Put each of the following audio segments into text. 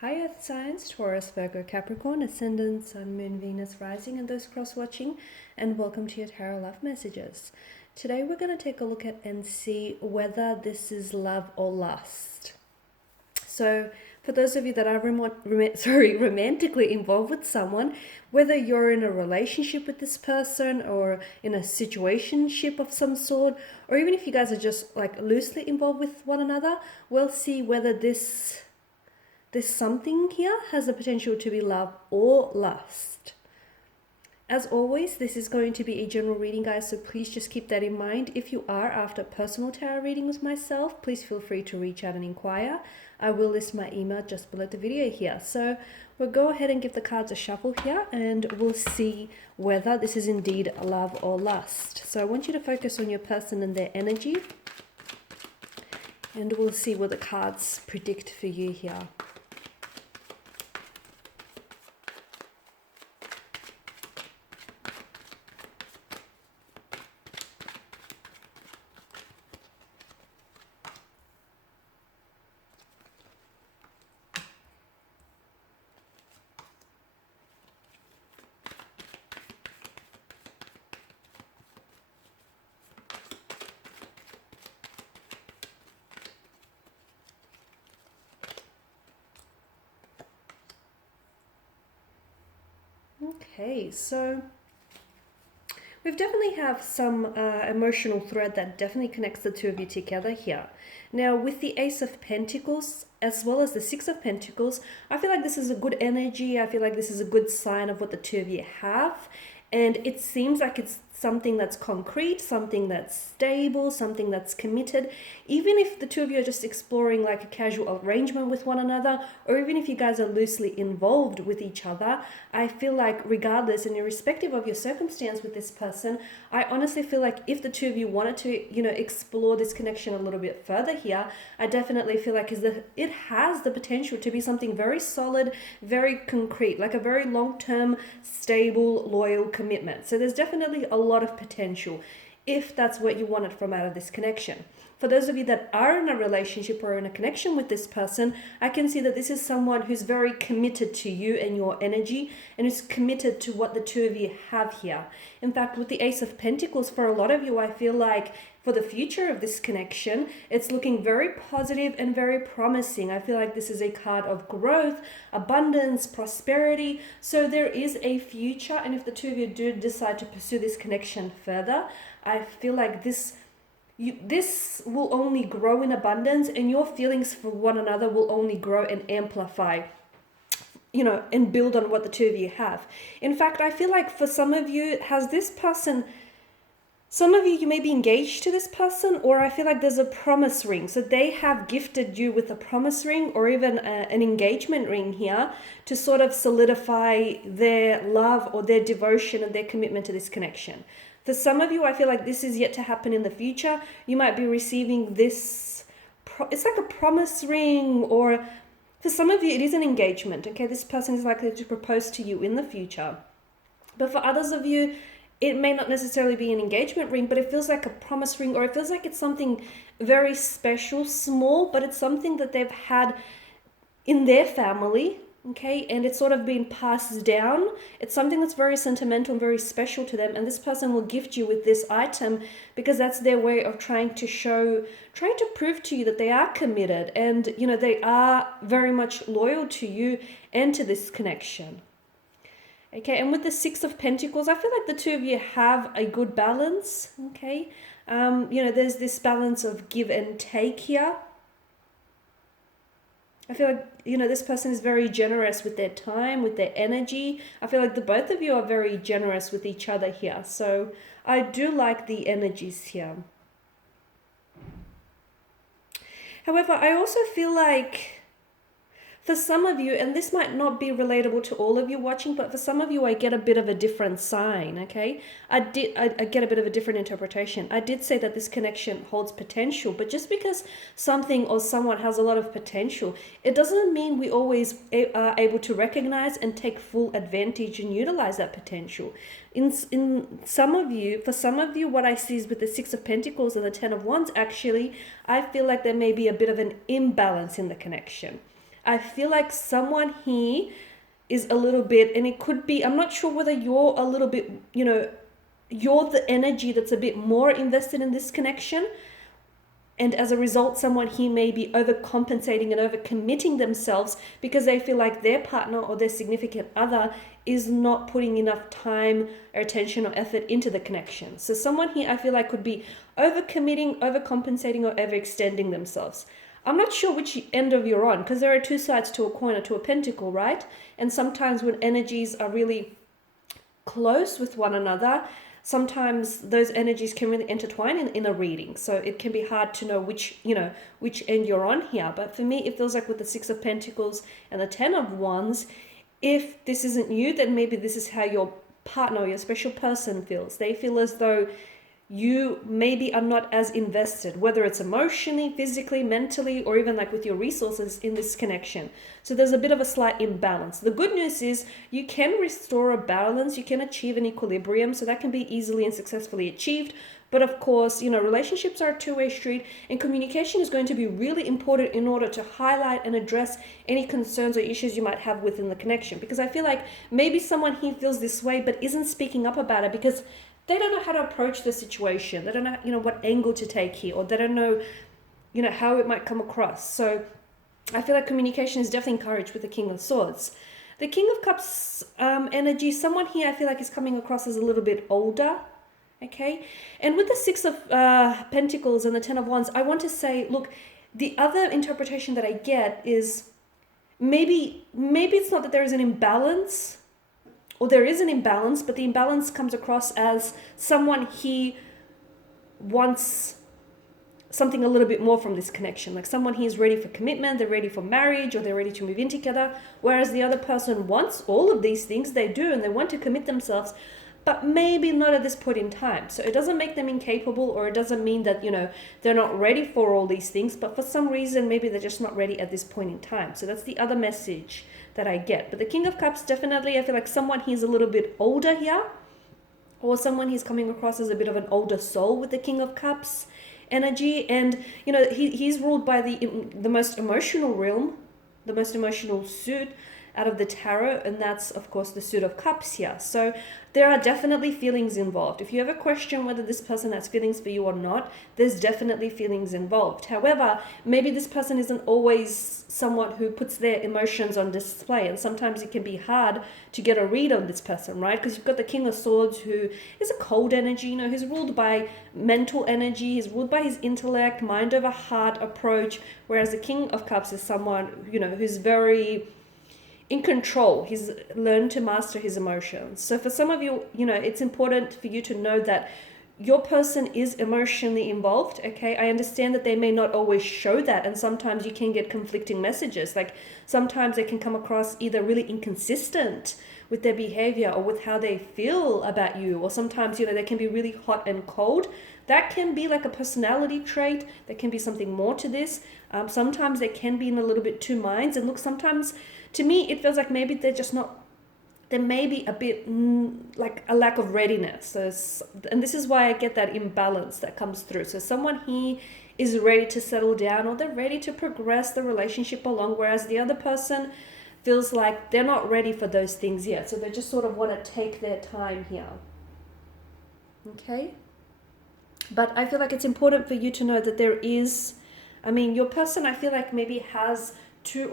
Hi Earth Signs, Taurus, Virgo, Capricorn, Ascendant, Sun, Moon, Venus, Rising, and those cross-watching, and welcome to your Tarot Love Messages. Today we're going to take a look at and see whether this is love or lust. So for those of you that are romantically involved with someone, whether you're in a relationship with this person or in a situationship of some sort, or even if you guys are just like loosely involved with one another, we'll see whether this something here has the potential to be love or lust. As always, this is going to be a general reading, guys, so please just keep that in mind. If you are after personal tarot reading with myself, please feel free to reach out and inquire. I will list my email just below the video here. So we'll go ahead and give the cards a shuffle here, and we'll see whether this is indeed love or lust. So I want you to focus on your person and their energy, and we'll see what the cards predict for you here. Okay, so we definitely have some emotional thread that definitely connects the two of you together here. Now, with the Ace of Pentacles as well as the Six of Pentacles, I feel like this is a good energy. I feel like this is a good sign of what the two of you have. And it seems like it's something that's concrete, something that's stable, something that's committed. Even if the two of you are just exploring like a casual arrangement with one another, or even if you guys are loosely involved with each other, I feel like regardless and irrespective of your circumstance with this person, I honestly feel like if the two of you wanted to, explore this connection a little bit further here, I definitely feel like it has the potential to be something very solid, very concrete, like a very long-term, stable, loyal commitment. So there's definitely a lot of potential if that's what you wanted from out of this connection. For those of you that are in a relationship or in a connection with this person, I can see that this is someone who's very committed to you and your energy, and who's committed to what the two of you have here. In fact, with the Ace of Pentacles, for a lot of you, I feel like for the future of this connection, it's looking very positive and very promising. I feel like this is a card of growth, abundance, prosperity. So there is a future, and if the two of you do decide to pursue this connection further, I feel like this will only grow in abundance, and your feelings for one another will only grow and amplify, and build on what the two of you have. In fact, I feel like for some of you, some of you may be engaged to this person, or I feel like there's a promise ring. So they have gifted you with a promise ring or even an engagement ring here to sort of solidify their love or their devotion and their commitment to this connection. For some of you, I feel like this is yet to happen in the future. You might be receiving this, it's like a promise ring, or for some of you, it is an engagement. Okay, this person is likely to propose to you in the future. But for others of you, it may not necessarily be an engagement ring, but it feels like a promise ring, or it feels like it's something very special, small, but it's something that they've had in their family, okay, and it's sort of been passed down. It's something that's very sentimental and very special to them, and this person will gift you with this item because that's their way of trying to prove to you that they are committed, and they are very much loyal to you and to this connection. Okay, and with the Six of Pentacles, I feel like the two of you have a good balance, okay? There's this balance of give and take here. I feel like, this person is very generous with their time, with their energy. I feel like the both of you are very generous with each other here. So I do like the energies here. However, I also feel like for some of you, and this might not be relatable to all of you watching, but for some of you, I get a bit of a different sign, okay? I get a bit of a different interpretation. I did say that this connection holds potential, but just because something or someone has a lot of potential, it doesn't mean we always are able to recognize and take full advantage and utilize that potential. For some of you, what I see is with the Six of Pentacles and the Ten of Wands, actually, I feel like there may be a bit of an imbalance in the connection. I feel like someone here is a little bit, and it could be, I'm not sure whether you're a little bit, you're the energy that's a bit more invested in this connection. And as a result, someone here may be overcompensating and overcommitting themselves because they feel like their partner or their significant other is not putting enough time or attention or effort into the connection. So someone here I feel like could be overcommitting, overcompensating, or overextending themselves. I'm not sure which end of you're on, because there are two sides to a coin or to a pentacle, right? And sometimes when energies are really close with one another, sometimes those energies can really intertwine in a reading. So it can be hard to know which end you're on here. But for me, it feels like with the Six of Pentacles and the Ten of Wands, if this isn't you, then maybe this is how your partner or your special person feels. They feel as though you maybe are not as invested, whether it's emotionally, physically, mentally, or even like with your resources in this connection. So there's a bit of a slight imbalance. The good news is you can restore a balance, you can achieve an equilibrium, so that can be easily and successfully achieved. But of course, relationships are a two-way street, and communication is going to be really important in order to highlight and address any concerns or issues you might have within the connection. Because I feel like maybe someone here feels this way but isn't speaking up about it because they don't know how to approach the situation. They don't know, what angle to take here, or they don't know, how it might come across. So I feel like communication is definitely encouraged with the King of Swords. The King of Cups energy, someone here I feel like is coming across as a little bit older, okay? And with the Six of Pentacles and the Ten of Wands, I want to say, look, the other interpretation that I get is maybe it's not that there is an imbalance, or there is an imbalance, but the imbalance comes across as someone he wants something a little bit more from this connection. Like someone he is ready for commitment, they're ready for marriage, or they're ready to move in together. Whereas the other person wants all of these things, they do, and they want to commit themselves, but maybe not at this point in time. So it doesn't make them incapable, or it doesn't mean that, they're not ready for all these things, but for some reason, maybe they're just not ready at this point in time. So that's the other message that I get. But the King of Cups, definitely, I feel like someone he's a little bit older here, or someone he's coming across as a bit of an older soul with the King of Cups energy. And, he's ruled by the most emotional realm, the most emotional suit out of the tarot, and that's of course the Suit of Cups here. So there are definitely feelings involved. If you ever question whether this person has feelings for you or not, there's definitely feelings involved. However, maybe this person isn't always someone who puts their emotions on display, and sometimes it can be hard to get a read on this person, right? Because you've got the King of Swords, who is a cold energy, who's ruled by mental energy, he's ruled by his intellect, mind over heart approach, whereas the King of Cups is someone, who's very in control. He's learned to master his emotions. So for some of you, it's important for you to know that your person is emotionally involved, okay? I understand that they may not always show that, and sometimes you can get conflicting messages. Like sometimes they can come across either really inconsistent with their behavior or with how they feel about you, or sometimes, they can be really hot and cold. That can be like a personality trait. There can be something more to this. Sometimes they can be in a little bit two minds. And look, sometimes to me, it feels like maybe they're just not, there may be a bit like a lack of readiness. And this is why I get that imbalance that comes through. So someone here is ready to settle down, or they're ready to progress the relationship along, whereas the other person feels like they're not ready for those things yet. So they just sort of want to take their time here. Okay? But I feel like it's important for you to know that there is, your person, I feel like maybe has two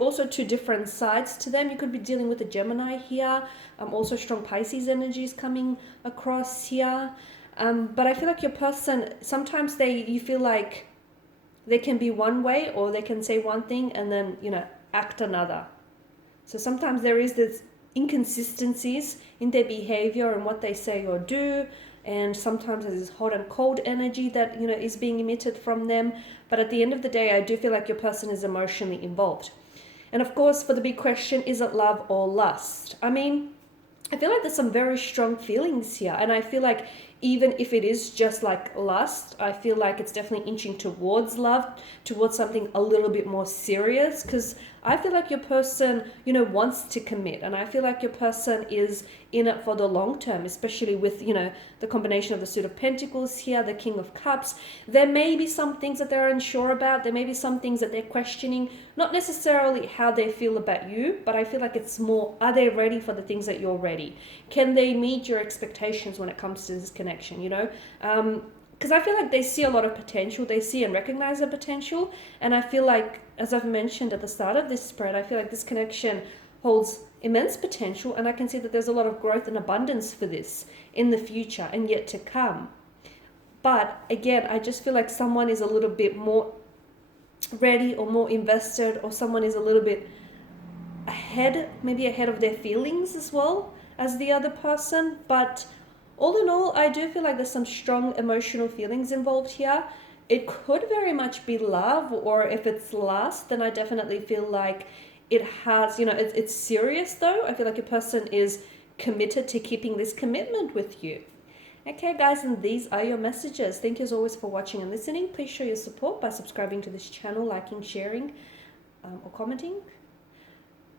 different sides to them. You could be dealing with a Gemini here, also strong Pisces energies coming across here. But I feel like your person, sometimes you feel like they can be one way, or they can say one thing and then, act another. So sometimes there is this inconsistencies in their behavior and what they say or do. And sometimes there's this hot and cold energy that, is being emitted from them. But at the end of the day, I do feel like your person is emotionally involved. And of course, for the big question, is it love or lust? I feel like there's some very strong feelings here. And I feel like even if it is just like lust, I feel like it's definitely inching towards love, towards something a little bit more serious, because I feel like your person, you know, wants to commit, and I feel like your person is in it for the long term, especially with, you know, the combination of the Suit of Pentacles here, the King of Cups. There may be some things that they're unsure about. There may be some things that they're questioning, not necessarily how they feel about you, but I feel like it's more, are they ready for the things that you're ready? Can they meet your expectations when it comes to this connection, you know? Because I feel like they see a lot of potential. They see and recognize the potential. And I feel like, as I've mentioned at the start of this spread, I feel like this connection holds immense potential. And I can see that there's a lot of growth and abundance for this in the future and yet to come. But again, I just feel like someone is a little bit more ready or more invested, or someone is a little bit ahead, maybe ahead of their feelings as well as the other person. But all in all, I do feel like there's some strong emotional feelings involved here. It could very much be love, or if it's lust, then I definitely feel like it has, you know, it's serious though. I feel like a person is committed to keeping this commitment with you. Okay guys, and these are your messages. Thank you as always for watching and listening. Please show your support by subscribing to this channel, liking, sharing, or commenting.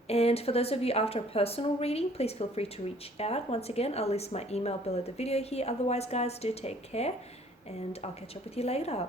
And for those of you after a personal reading, please feel free to reach out. Once again, I'll list my email below the video here. Otherwise, guys, do take care, and I'll catch up with you later.